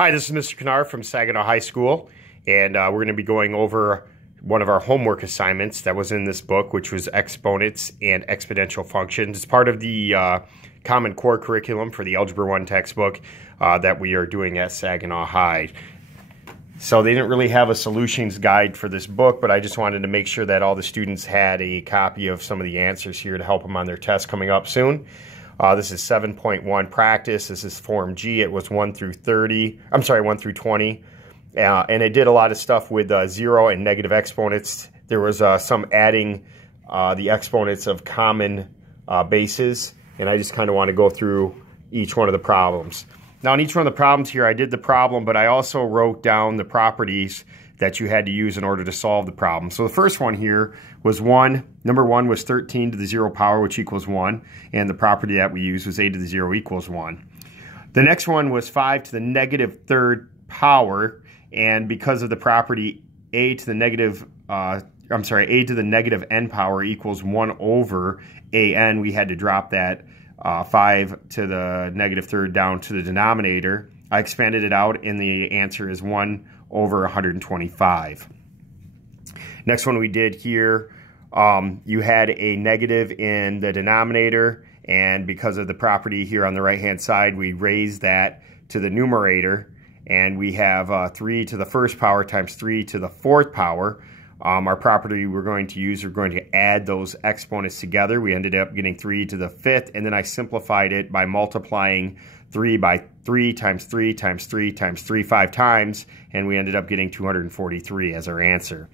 Hi, this is Mr. Kanaar from Saginaw High School, and we're going to be going over one of our homework assignments that was in this book, which was exponents and exponential functions. It's part of the Common Core curriculum for the Algebra 1 textbook that we are doing at Saginaw High. So they didn't really have a solutions guide for this book, but I just wanted to make sure that all the students had a copy of some of the answers here to help them on their test coming up soon. This is 7.1 practice. This is Form G. It was 1 through 20. And it did a lot of stuff with zero and negative exponents. There was some adding the exponents of common bases. And I just kind of want to go through each one of the problems. Now, in each one of the problems here, I did the problem, but I also wrote down the properties that you had to use in order to solve the problem. So the first one here was number 1 was 13 to the 0 power, which equals 1. And the property that we used was a to the 0 equals 1. The next one was 5 to the negative third power. And because of the property a to the negative n power equals 1 over an, we had to drop that 5 to the negative third down to the denominator. I expanded it out, and the answer is 1 over 125. Next one we did here, you had a negative in the denominator, and because of the property here on the right-hand side, we raised that to the numerator, and we have 3 to the first power times 3 to the fourth power. Our property we're going to add those exponents together. We ended up getting 3 to the fifth, and then I simplified it by multiplying 3 by 3 times 3 times 3 times 3 5 times, and we ended up getting 243 as our answer.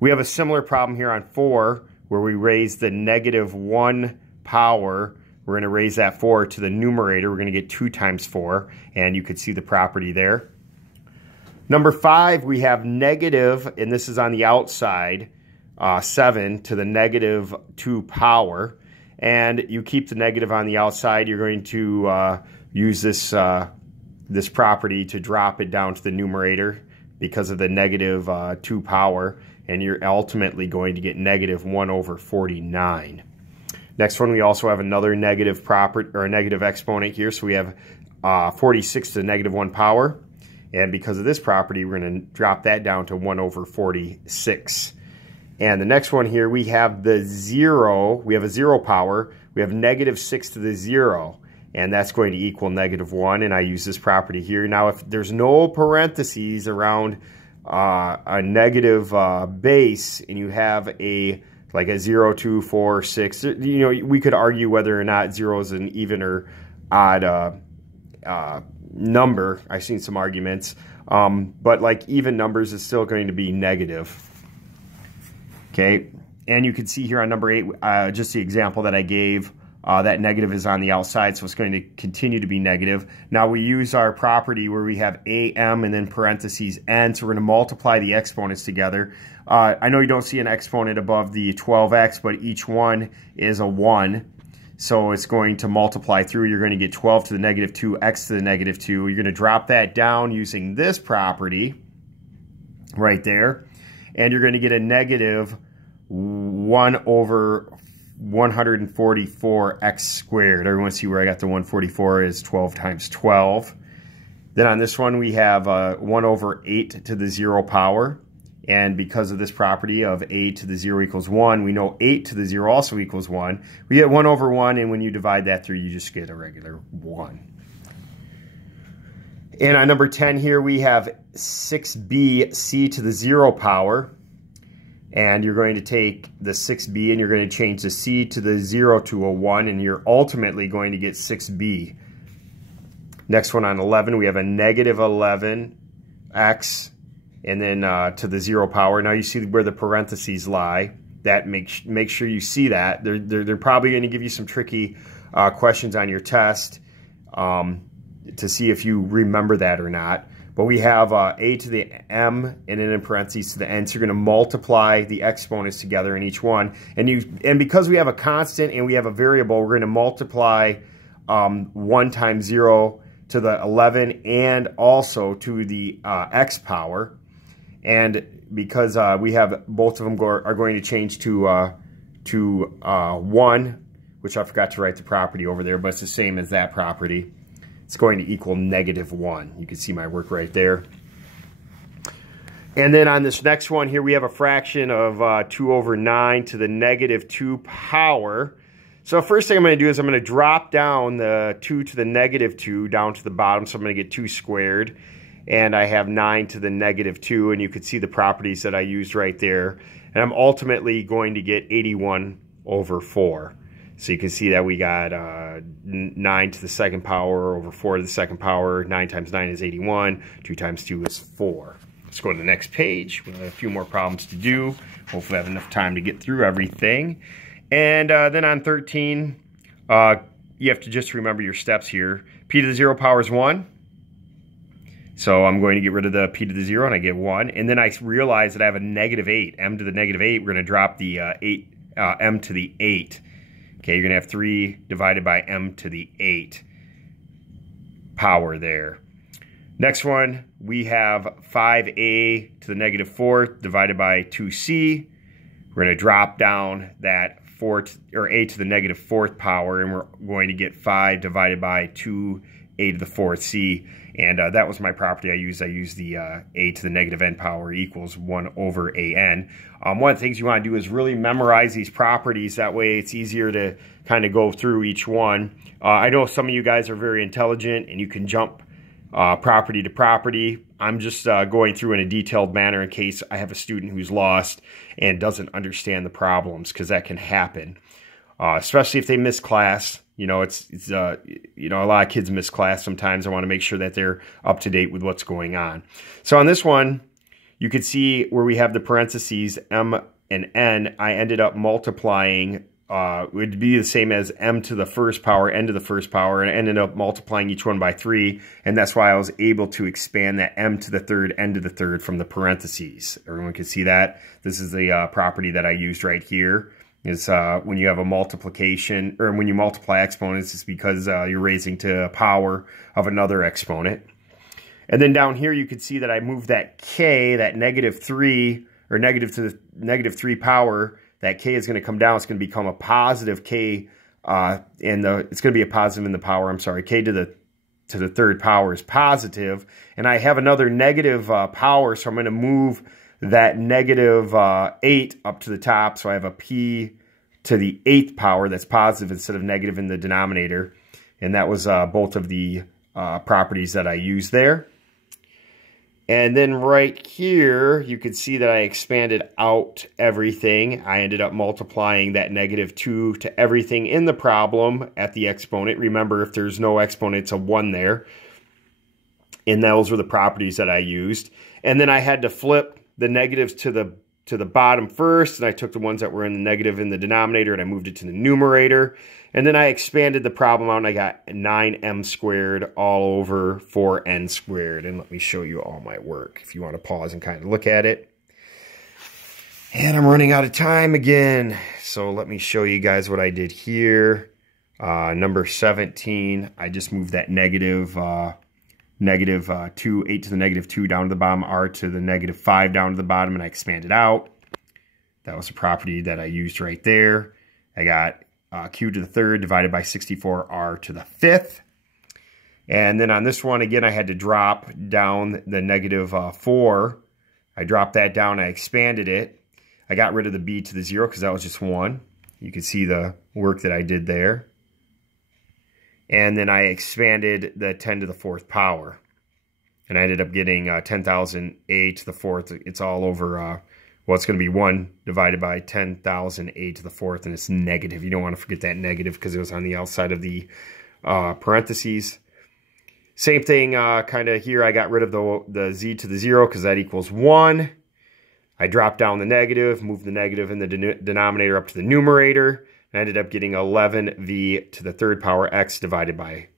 We have a similar problem here on 4, where we raise the negative 1 power. We're going to raise that 4 to the numerator. We're going to get 2 times 4, and you could see the property there. Number 5, we have negative, and this is on the outside, 7 to the negative 2 power. And you keep the negative on the outside. You're going to use this property to drop it down to the numerator because of the negative 2 power. And you're ultimately going to get negative 1 over 49. Next one, we also have another negative property, or a negative exponent here. So we have 46 to the negative 1 power. And because of this property, we're going to drop that down to 1 over 46. And the next one here, we have the 0. We have a 0 power. We have negative 6 to the 0. And that's going to equal negative 1. And I use this property here. Now, if there's no parentheses around a negative base, and you have like a 0, 2, 4, 6, we could argue whether or not 0 is an even or odd number. I've seen some arguments, but like even numbers is still going to be negative. Okay, and you can see here on number 8, just the example that I gave, that negative is on the outside, so it's going to continue to be negative. Now we use our property where we have am and then parentheses n, so we're going to multiply the exponents together. I know you don't see an exponent above the 12x, but each one is a 1. So it's going to multiply through. You're going to get 12 to the negative 2, x to the negative 2. You're going to drop that down using this property right there. And you're going to get a negative 1 over 144x squared. Everyone see where I got the 144 is 12 times 12. Then on this one, we have 1 over 8 to the 0 power. And because of this property of a to the 0 equals 1, we know 8 to the 0 also equals 1. We get 1 over 1, and when you divide that through, you just get a regular 1. And on number 10 here, we have 6b c to the 0 power. And you're going to take the 6b, and you're going to change the c to the 0 to a 1, and you're ultimately going to get 6b. Next one on 11, we have a negative 11x. And then to the 0 power. Now you see where the parentheses lie. That make sure you see that. They're probably going to give you some tricky questions on your test to see if you remember that or not. But we have a to the m and then in parentheses to the n. So you're going to multiply the exponents together in each one. And because we have a constant and we have a variable, we're going to multiply 1 times 0 to the 11 and also to the x power. And because we have both of them are going to change to 1, which I forgot to write the property over there, but it's the same as that property. it's going to equal -1. You can see my work right there. And then on this next one here, we have a fraction of 2 over 9 to the -2 power. So first thing I'm going to do is I'm going to drop down the 2 to the -2 down to the bottom. So I'm going to get 2 squared. And I have 9 to the -2. And you can see the properties that I used right there. And I'm ultimately going to get 81 over 4. So you can see that we got 9 to the second power over 4 to the second power. 9 times 9 is 81. 2 times 2 is 4. Let's go to the next page. We have a few more problems to do. Hopefully I have enough time to get through everything. And then on 13, you have to just remember your steps here. P to the 0 power is 1. So I'm going to get rid of the p to the 0 and I get 1. And then I realize that I have a -8. M to the -8, we're going to drop the m to the 8. Okay, you're going to have 3 divided by m to the 8 power there. Next one, we have 5a to the -4 divided by 2c. We're going to drop down that a to the -4th power, and we're going to get 5 divided by 2a to the 4th c. And that was my property I used. I used the a to the -n power equals 1 over an. One of the things you want to do is really memorize these properties. That way it's easier to kind of go through each one. I know some of you guys are very intelligent and you can jump property to property. I'm just going through in a detailed manner in case I have a student who's lost and doesn't understand the problems, because that can happen, especially if they miss class. You know, you know, a lot of kids miss class sometimes. I want to make sure that they're up to date with what's going on. So on this one, you can see where we have the parentheses m and n. I ended up multiplying. It would be the same as m to the 1st power, n to the 1st power, and I ended up multiplying each one by 3, and that's why I was able to expand that m to the 3rd, n to the 3rd from the parentheses. Everyone can see that? This is the property that I used right here. Is when you have a multiplication, or when you multiply exponents, it's because you're raising to a power of another exponent. And then down here you can see that I moved that k, that -3, or negative to the -3 power. That k is going to come down. It's going to become a positive k, it's going to be a positive in the power. I'm sorry, k to the 3rd power is positive, and I have another negative power, so I'm going to move that -8 up to the top, so I have a p to the 8th power that's positive instead of negative in the denominator, and that was both of the properties that I used there. And then right here, you can see that I expanded out everything. I ended up multiplying that -2 to everything in the problem at the exponent. Remember, if there's no exponent, it's a 1 there. And those were the properties that I used. And then I had to flip the negatives to the bottom first, and I took the ones that were in the negative in the denominator and I moved it to the numerator. And then I expanded the problem out and I got 9m squared all over 4n squared. And let me show you all my work if you want to pause and kind of look at it. And I'm running out of time again, so let me show you guys what I did here. Number 17, I just moved that -2, 8 to the -2 down to the bottom, r to the -5 down to the bottom, and I expanded out. That was a property that I used right there. I got q to the 3rd divided by 64r to the 5th. And then on this one, again, I had to drop down the -4. I dropped that down, I expanded it. I got rid of the b to the 0 because that was just 1. You can see the work that I did there. And then I expanded the 10 to the 4th power. And I ended up getting 10,000 a to the 4th. It's all over, well, it's going to be 1 divided by 10,000 a to the 4th, and it's negative. You don't want to forget that negative because it was on the outside of the parentheses. Same thing kind of here. I got rid of the z to the 0 because that equals 1. I dropped down the negative, moved the negative in the denominator up to the numerator. I ended up getting 11v to the 3rd power x divided by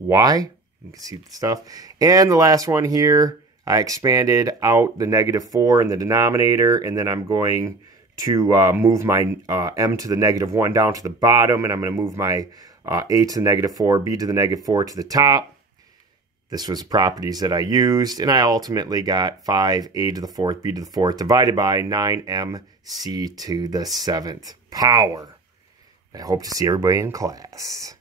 y. You can see the stuff. And the last one here, I expanded out the -4 in the denominator, and then I'm going to move my m to the -1 down to the bottom, and I'm going to move my a to the -4, b to the -4 to the top. This was the properties that I used, and I ultimately got 5a to the 4th, b to the 4th, divided by 9mc to the 7th power. I hope to see everybody in class.